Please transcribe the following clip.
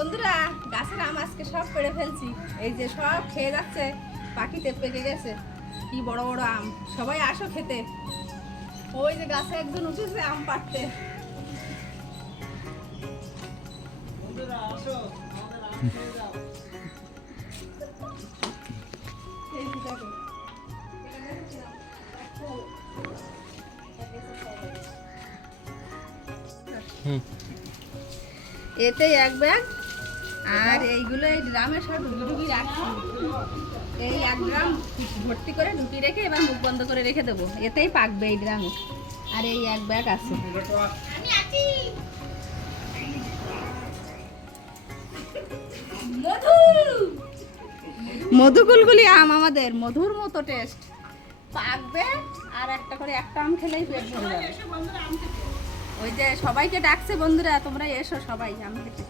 বন্ধুরা গাছের আম আজকে সব পেড়ে ফেলছি, এই যে সব খেয়ে যাচ্ছে, পাখিতে পেকে গেছে। কি বড় বড় আম, সবাই আসো খেতে। ওই যে গাছে একজন উঠেছে আম পাড়তে। এতে এক ব্যাগ, আর এইগুলো এই ড্রামে সব ঢুকি রাখছি। এই 1 ড্রাম ভর্তি করে ঢুকি রেখে এবার মুখ বন্ধ করে রেখে দেবো, এতেই পাকবে এই ড্রামে। আর এই 1 ব্যাগ আছে। মধু গুলগুলি আম, আমাদের মধুর মতো টেস্ট। পাকবে আর একটা করে একটা আম খেলেই পেট ভরে যাবে। ওই যে সবাইকে ডাকছে, বন্ধুরা তোমরা এসো সবাই আম খেতে।